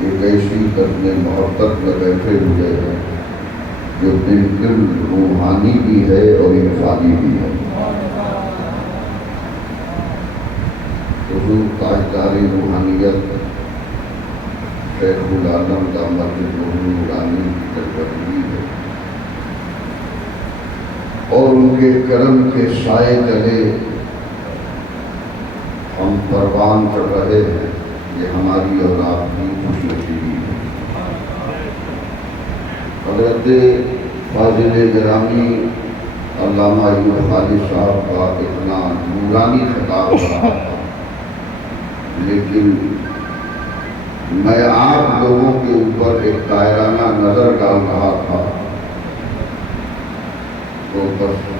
ایک ایسی قدم محبت میں بیٹھے ہوئے ہیں جو بالکل روحانی بھی ہے اور انسانی بھی ہے۔ حضور تاجدار روحانیت شیخ العالم دامت العالمین کی سربراہی ہے، اور ان کے کرم کے سائے تلے ہم پروان چڑھ رہے ہیں۔ یہ ہماری اور آپ کی خوش نصیبی ہے۔ حضرت فاضل گرامی علامہ ایوب خالد صاحب کا اتنا نورانی خطاب رہا تھا، لیکن میں آپ لوگوں کے اوپر ایک دائرانہ نظر ڈال رہا تھا، تو بس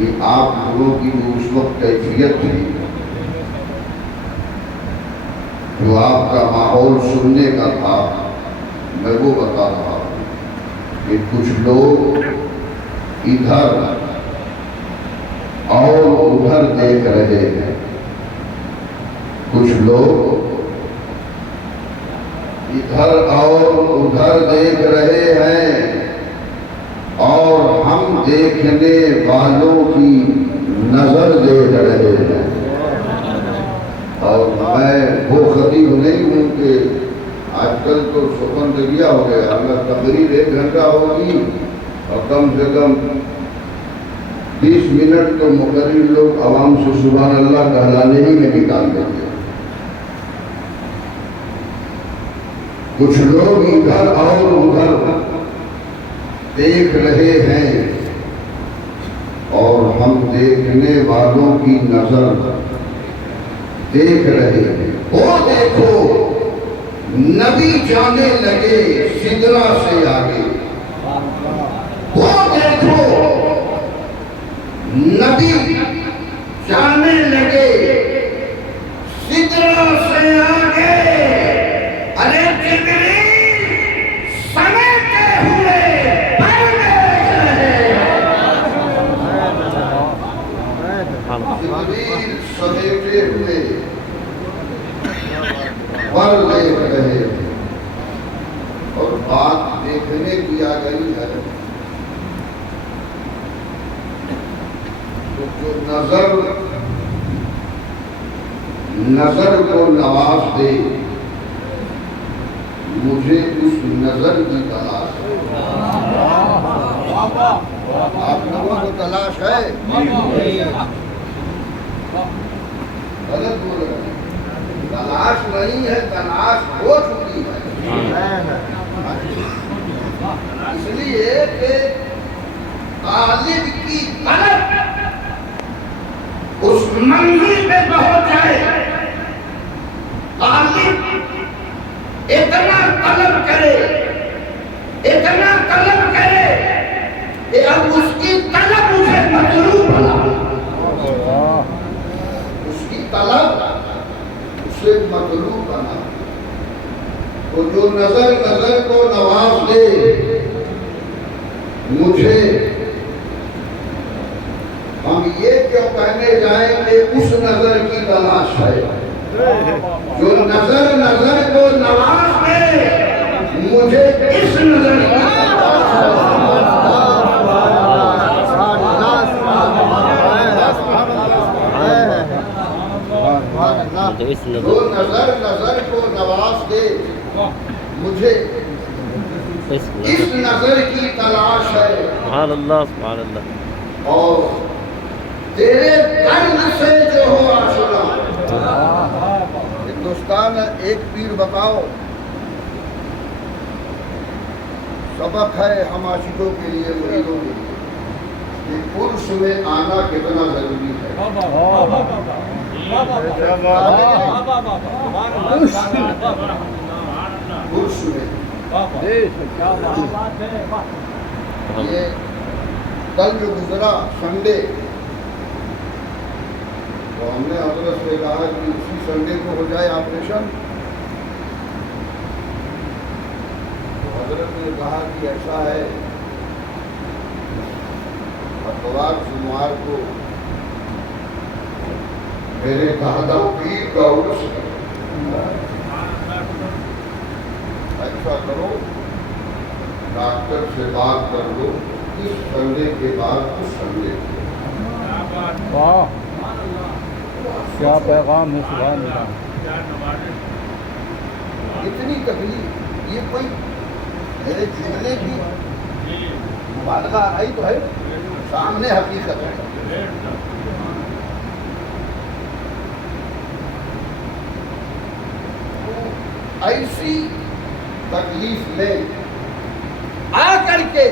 یہ آپ لوگوں کی اس وقت کیفیت تھی، جو آپ کا ماحول سننے کا تھا، میں وہ بتا رہا ہوں کہ کچھ لوگ ادھر اور ادھر دیکھ رہے ہیں، کچھ لوگ ادھر اور ادھر دیکھ رہے ہیں، اور ہم دیکھنے والوں کی نظر دیکھ رہے ہیں۔ اور میں وہ خطیب نہیں ہوں کہ آج کل تو سخن دریا ہو گیا، اگر تقریر 1 گھنٹہ ہوگی اور کم سے کم 20 منٹ تو مقرر لوگ عوام سے سبحان اللہ کہلانے ہی میں نکال دیں گے۔ کچھ لوگ ادھر اور ادھر دیکھ رہے ہیں، اور ہم دیکھنے والوں کی نظر دیکھ رہے ہیں۔ وہ دیکھو نبی جانے لگے سدرا سے آگے، وہ دیکھو نبی جانے لگے سدرا سے آگے، ارے جبریل سمیٹے ہوئے پر دیکھ رہے، جبریل سمیٹے ہوئے پر دیکھ رہے، اور بات دیکھنے کی آ گئی ہے تو جو نظر کو نواز دے، مجھے اس نظر کی تلاش ہے۔ آپ لوگوں کو تلاش ہے؟ غلط بول رہے ہیں، تلاش نہیں ہے، تلاش ہو چکی ہے۔ اس لیے کہ طالب کی طلب اس منزل پہ پہنچ جائے، طالب اتنا طلب کرے، اتنا طلب کرے کہ اب اس کی طلب اسے مطلوب بنا، اس کی طلب اسے مطلوب بنا۔ تو جو نظر کو نواز دے، مجھے ہم یہ کیوں کہنے جائیں کہ اس نظر کی تلاش ہے؟ جو نظر کو نواز دے، مجھے اس نظر کی تلاش ہے۔ جو نظر کو نواز دے، مجھے اس نظر کی تلاش ہے۔ سبحان اللہ، سبحان اللہ۔ اور تیرے درد سے جو ہو آشنا۔ ہندوستان ایک پیر بتاؤ، سبق ہے ہم عاشقوں کے لیے، مریدوں کے لیے، کہ عرس میں آنا کتنا ضروری ہے۔ عرس میں یہ کل جو گزرا سنڈے، تو ہم نے حضرت سے کہا کہ اسی سنڈے کو ہو جائے آپریشن، تو حضرت نے کہا کہ ایسا ہے اتوار سوموار کو میرے دادا پیر کا عرس ہے، ڈاکٹر سے بات کر لو، اس کرنے کے بعد کچھ سمجھے۔ واہ کیا پیغام ہے، سبحان اللہ۔ اتنی تکلیف، یہ کوئی میرے جملے کی مبالغہ آئی تو ہے، سامنے حقیقت ہے۔ ایسی تکلیف میں آ کر کے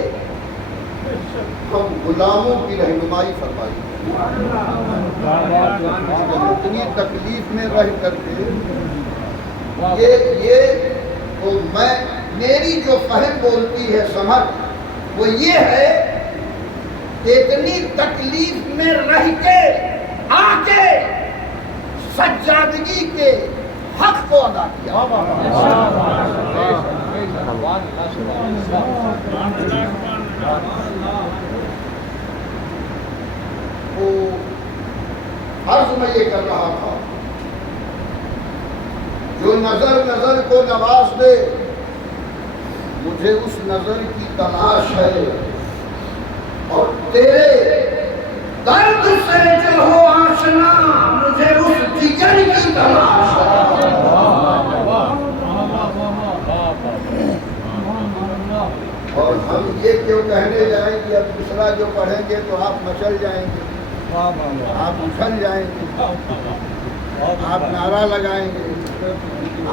ہم غلاموں کی رہنمائی فرمائی، اتنی تکلیف میں رہ کر کے یہ تو میری جو فہم بولتی ہے سمجھ وہ یہ ہے کہ اتنی تکلیف میں رہ کے آ کے سجادگی کے حق کو ادا کیا۔ وہ عرض میں یہ کر رہا تھا، جو نظر نظر کو نواز دے، مجھے اس نظر کی تلاش ہے، اور تیرے درد سے جو ہو آشنا، مجھے اس جگر کی تلاش ہے۔ اور ہم یہ کیوں کہنے جائیں گے، اب دوسرا جو پڑھیں گے تو آپ مچل جائیں گے، آپ اچھل جائیں گے، آپ نعرہ لگائیں گے،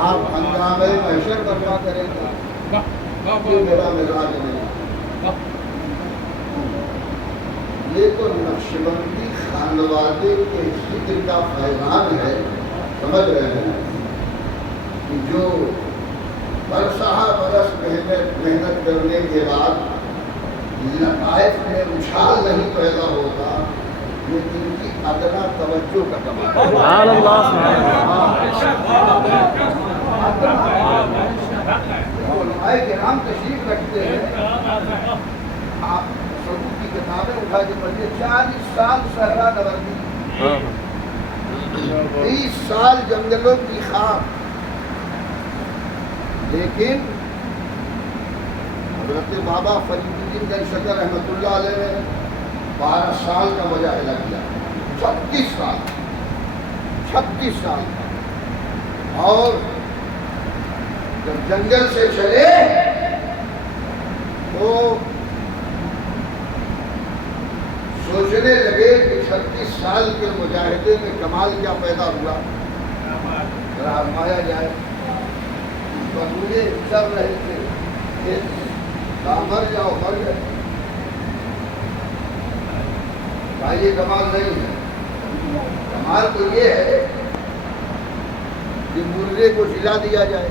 آپ ہنگامے محشر برپا کریں گے۔ یہ میرا مزاج نہیں، یہ تو نقشبندی خانوادے کے ذکر کا فیضان ہے، سمجھ رہے ہیں کہ جو برسہ برس محنت کرنے کے بعد لطائف میں اچھال نہیں پیدا ہوتا، یہ ان کی ادنا توجہ کا کمال ہے۔ سبحان اللہ، سبحان علماء کرام تشریف رکھتے ہیں، آپ سبو کی کتابیں اٹھا کے پڑھیے، 40 سال صحرا نوردی، 20 سال جنگلوں کی خاک، لیکن حضرت بابا فرید الدین گنج شکر رحمۃ اللہ علیہ نے 12 سال کا مجاہدہ کیا، 36 سال، اور جب جنگل سے چلے تو سوچنے لگے کہ 36 سال کے مجاہدے میں کمال کیا پیدا ہوا، ذرا آزمایا جائے۔ بندے چل رہے تھے کہ مر جاؤ، مر گئے، یہ کمال نہیں ہے۔ کمال تو یہ ہے کہ مردے کو جلا دیا جائے،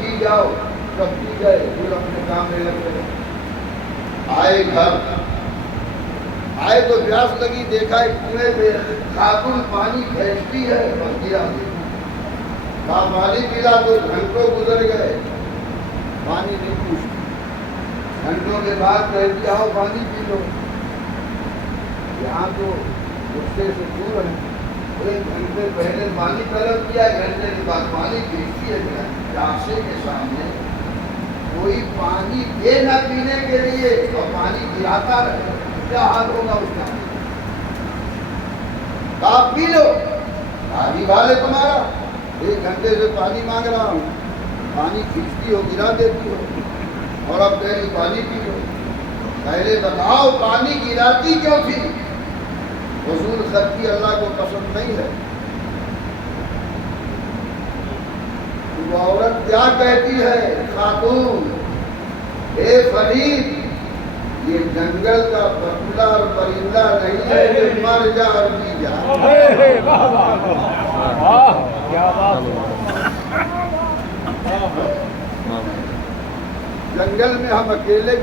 جی جاؤ، سب جی گئے، پھر اپنے کام میں لگ گئے۔ آئے گھر، آئے تو پیاس لگی، دیکھا ایک کنویں پہ خاتون پانی پھینکتی ہے، بس گرا دیا، کہا پانی پلا، تو گھنٹوں گزر گئے، پانی نہیں پوچھتی، گھنٹوں کے بعد کہتی آؤ پانی پی لو، یہاں تو غصے سے دور ہے، ایک گھنٹے پہلے پانی طلب کیا، گھنٹے کے بعد پانی پھینکتی ہے، پیاسے کے سامنے کوئی پانی دے نہ پینے کے لیے اور پانی گراتا رہے، کیا حال ہوگا اس کا؟ آپ پی لو، آدھی والے تمہارا، 1 گھنٹے سے پانی مانگ رہا ہوں، پانی کھینچتی ہو، گرا دیتی ہو، اور اب کہہ رہی پانی پی لو۔ پہلے بتاؤ پانی گراتی کیوں تھی؟ حضور خطی اللہ کو پسند نہیں ہے۔ وہ عورت کیا کہتی ہے، خاتون، اے فرید، یہ جنگل کا بگلا اور پرندہ نہیں ہے کہ مر جا اور پی جا۔ کیا بات، جنگل میں ہم اکیلے